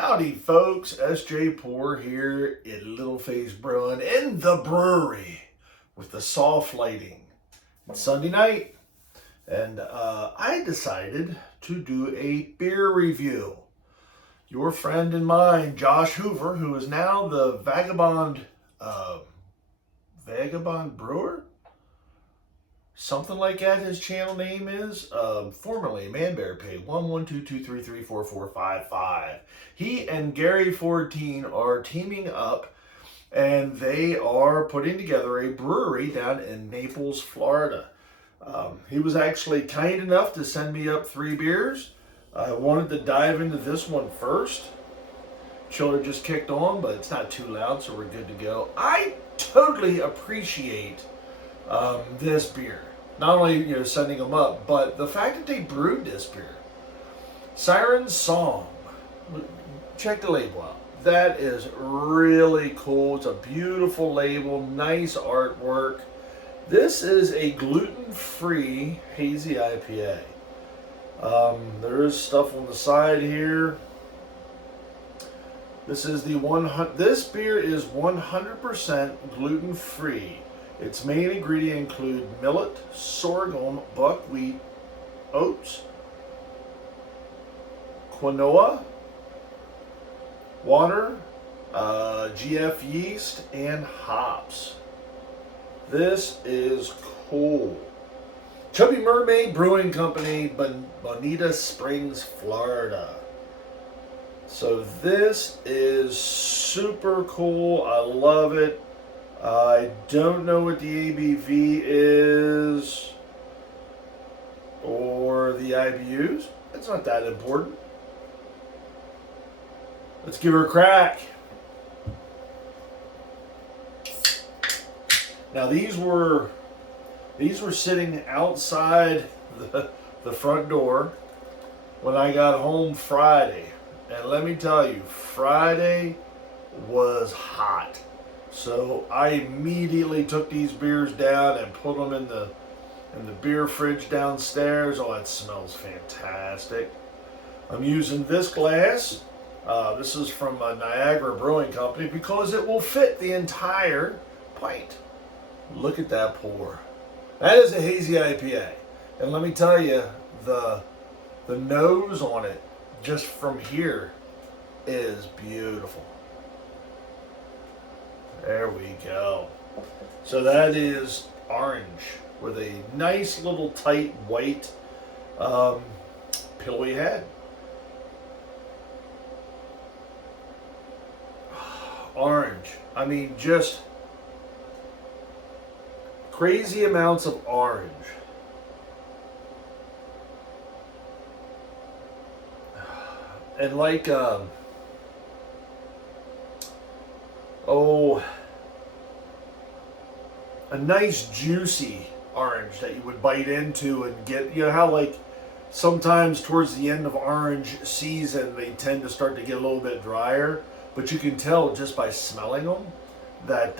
Howdy folks, SJ Poor here at Little Face Brewing in the brewery with the soft lighting. It's Sunday night and I decided to do a beer review. Your friend and mine, Josh Hoover, who is now the Vagabond Brewer? Something like that his channel name is. Formerly Manbear Pig 11223344455. He and Gary 14 are teaming up and they are putting together a brewery down in Naples, Florida. He was actually kind enough to send me up 3 beers. I wanted to dive into this one first. Chiller just kicked on, but it's not too loud, so we're good to go. I totally appreciate this beer. Not only sending them up, but the fact that they brewed this beer. Siren Song. Check the label out. That is really cool. It's a beautiful label, nice artwork. This is a gluten-free hazy IPA. There is stuff on the side here. This is this beer is 100% gluten-free. Its main ingredients include millet, sorghum, buckwheat, oats, quinoa, water, GF yeast, and hops. This is cool. Chubby Mermaid Brewing Company, Bonita Springs, Florida. So this is super cool. I love it. I don't know what the ABV is or the IBUs. It's not that important. Let's give her a crack. Now these were sitting outside the front door when I got home Friday. And let me tell you, Friday was hot. So I immediately took these beers down and put them in the beer fridge downstairs. Oh, it smells fantastic. I'm using this glass. This is from Niagara Brewing Company because it will fit the entire pint. Look at that pour. That is a hazy IPA. And let me tell you, the nose on it, just from here, is beautiful. There we go. So that is orange with a nice little tight white pillowy head. Orange. I mean, just crazy amounts of orange. And like, a nice juicy orange that you would bite into and get, how like sometimes towards the end of orange season they tend to start to get a little bit drier, but you can tell just by smelling them that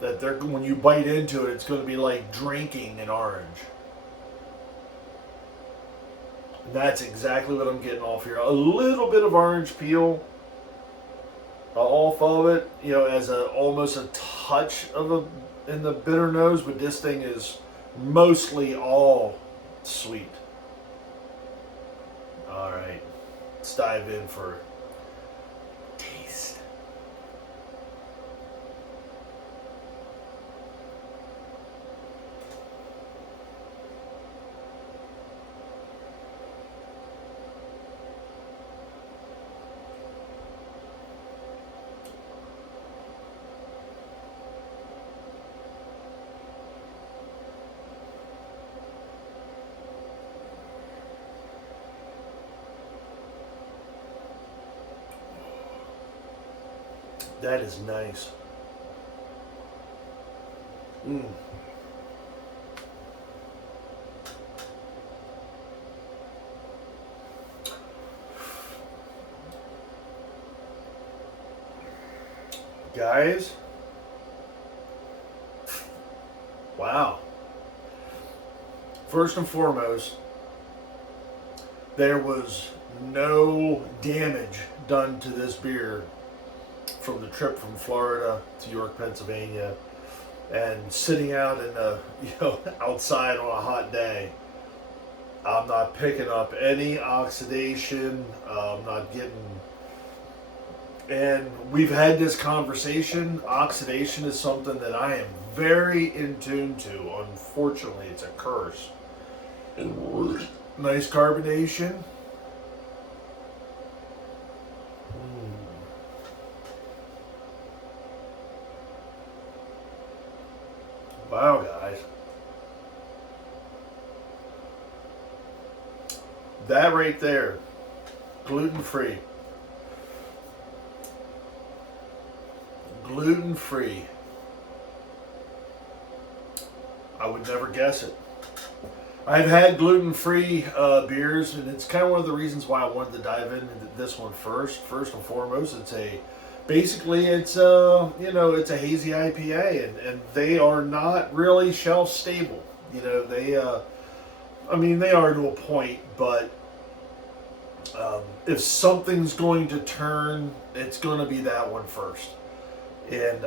they're, when you bite into it, it's going to be like drinking an orange. That's exactly what I'm getting off here. A little bit of orange peel off of it, as almost a touch of in the bitter nose, but this thing is mostly all sweet. All right, let's dive in for taste. That is nice. Guys, wow. First and foremost, there was no damage done to this beer from the trip from Florida to York, Pennsylvania, and sitting out in the, outside on a hot day, I'm not picking up any oxidation. I'm not getting. And we've had this conversation. Oxidation is something that I am very in tune to. Unfortunately, it's a curse. Nice carbonation. Wow, guys. That right there, gluten-free. Gluten-free. I would never guess it. I've had gluten-free beers, and it's kind of one of the reasons why I wanted to dive into this one first. First and foremost, it's a it's a hazy IPA, and they are not really shelf stable. They they are to a point, but if something's going to turn, it's going to be that one first. And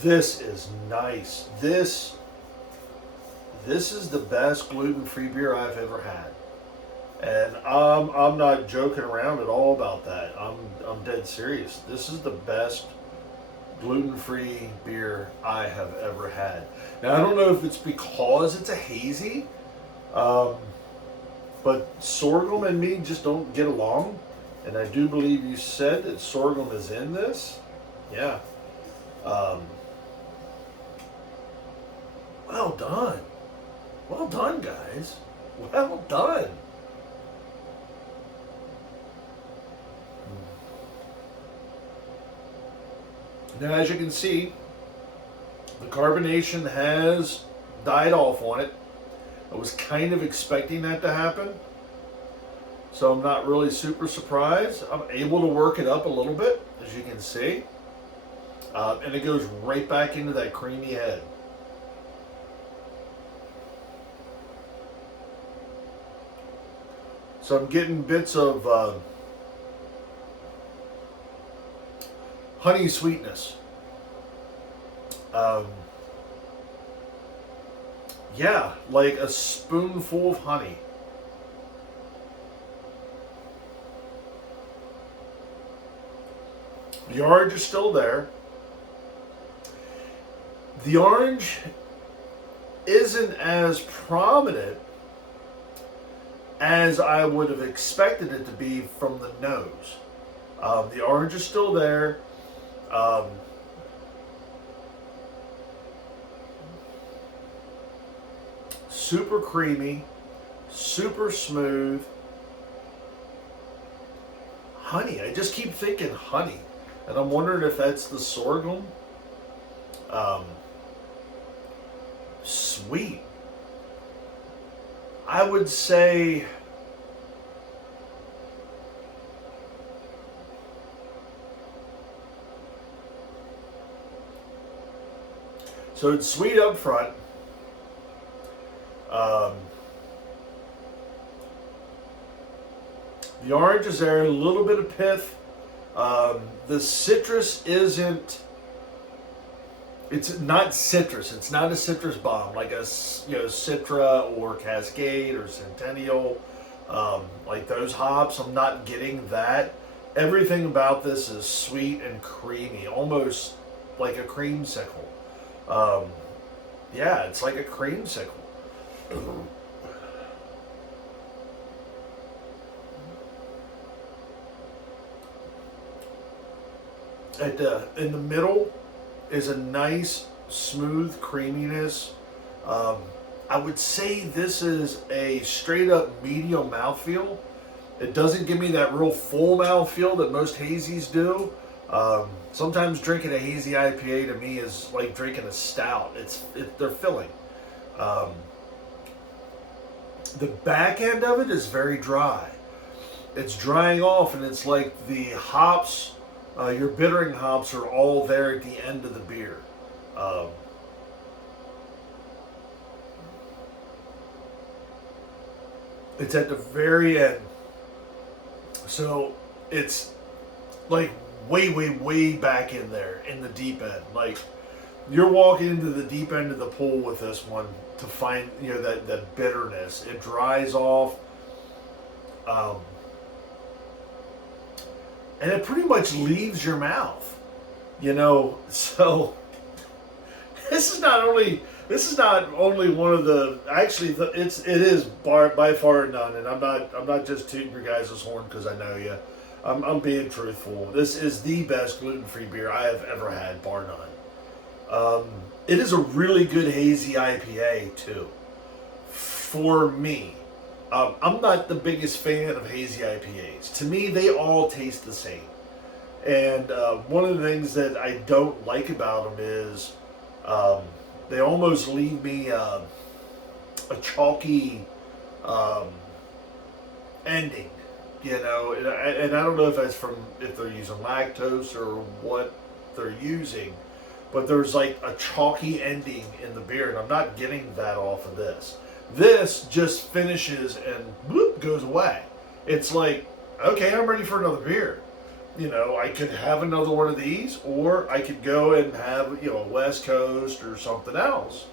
this is nice. This is the best gluten-free beer I've ever had, and I'm not joking around at all about that. I'm dead serious. This is the best gluten-free beer I have ever had. Now I don't know if it's because it's a hazy, but sorghum and me just don't get along, and I do believe you said that sorghum is in this. Yeah. Well done. Well done, guys. Well done. Now, as you can see, the carbonation has died off on it. I was kind of expecting that to happen, so I'm not really super surprised. I'm able to work it up a little bit, as you can see, and it goes right back into that creamy head. So I'm getting bits of honey sweetness. Yeah, like a spoonful of honey. The orange is still there. The orange isn't as prominent as I would have expected it to be from the nose. The orange is still there. Super creamy, super smooth. Honey, I just keep thinking honey. And I'm wondering if that's the sorghum. Sweet. I would say so it's sweet up front. The orange is there, a little bit of pith. The citrus isn't. It's not citrus. It's not a citrus bomb like a Citra or Cascade or Centennial, like those hops. I'm not getting that. Everything about this is sweet and creamy, almost like a creamsicle. Yeah, it's like a creamsicle. In the middle is a nice, smooth creaminess. I would say this is a straight up medium mouthfeel. It doesn't give me that real full mouthfeel that most hazies do. Sometimes drinking a hazy IPA to me is like drinking a stout. They're filling. The back end of it is very dry. It's drying off, and it's like the hops, your bittering hops, are all there at the end of the beer. It's at the very end. So it's like way, way, way back in there in the deep end. Like you're walking into the deep end of the pool with this one to find, you know, that bitterness. It dries off. Um, and it pretty much leaves your mouth, you know. So this is not only one of the actually it is by far none, and I'm not just tooting your guys' horn because I know you. I'm being truthful. This is the best gluten-free beer I have ever had, bar none. It is a really good hazy IPA too, for me. I'm not the biggest fan of hazy IPAs. To me, they all taste the same. And one of the things that I don't like about them is they almost leave me a chalky ending, you know. And I don't know if that's from if they're using lactose or what they're using, but there's like a chalky ending in the beer, and I'm not getting that off of this. This just finishes and whoop, goes away. It's like, okay, I'm ready for another beer. You know, I could have another one of these, or I could go and have, you know, a West Coast or something else.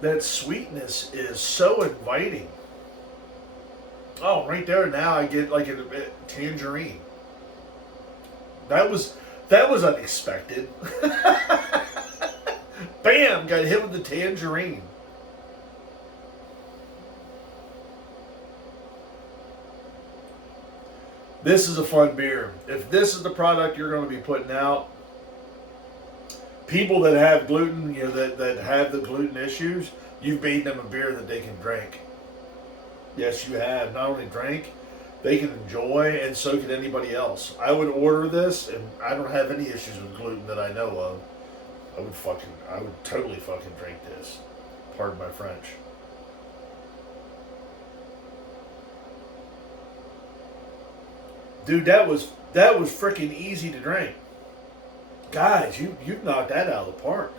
That sweetness is so inviting. Oh, right there now I get like a tangerine. That was unexpected. Bam! Got hit with the tangerine. This is a fun beer. If this is the product you're going to be putting out, people that have gluten, you know, that have the gluten issues, you've made them a beer that they can drink. Yes, you have. Not only drink, they can enjoy, and so can anybody else. I would order this, and I don't have any issues with gluten that I know of. I would totally fucking drink this. Pardon my French. Dude, that was freaking easy to drink. Guys, you knocked that out of the park.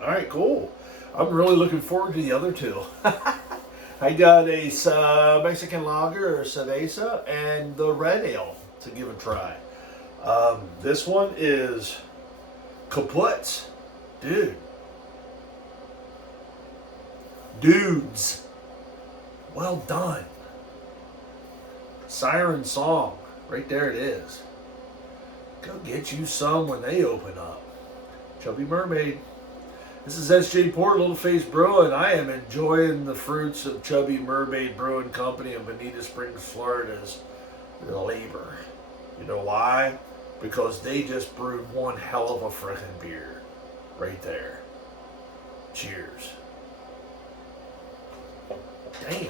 All right, cool. I'm really looking forward to the other two. I got a Mexican lager or cerveza and the red ale to give a try. This one is kaput, dude. Dudes, well done. Siren song, right there it is. Go get you some when they open up. Chubby Mermaid. This is SJ Port, Little Face Brewing. I am enjoying the fruits of Chubby Mermaid Brewing Company in Bonita Springs, Florida's labor. You know why? Because they just brewed one hell of a frickin' beer. Right there. Cheers. Damn.